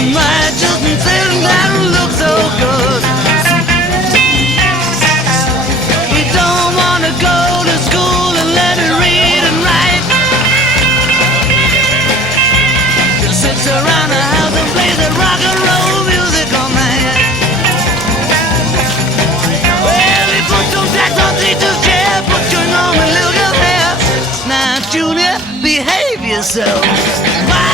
Might just think that looks so good. You don't wanna go to school and let it read and write. Just sits around the house and plays that rock and roll music all night. Well, he put some tax on teacher's chair, put your Norman little girl hair. Now, Junior, behave yourself. Why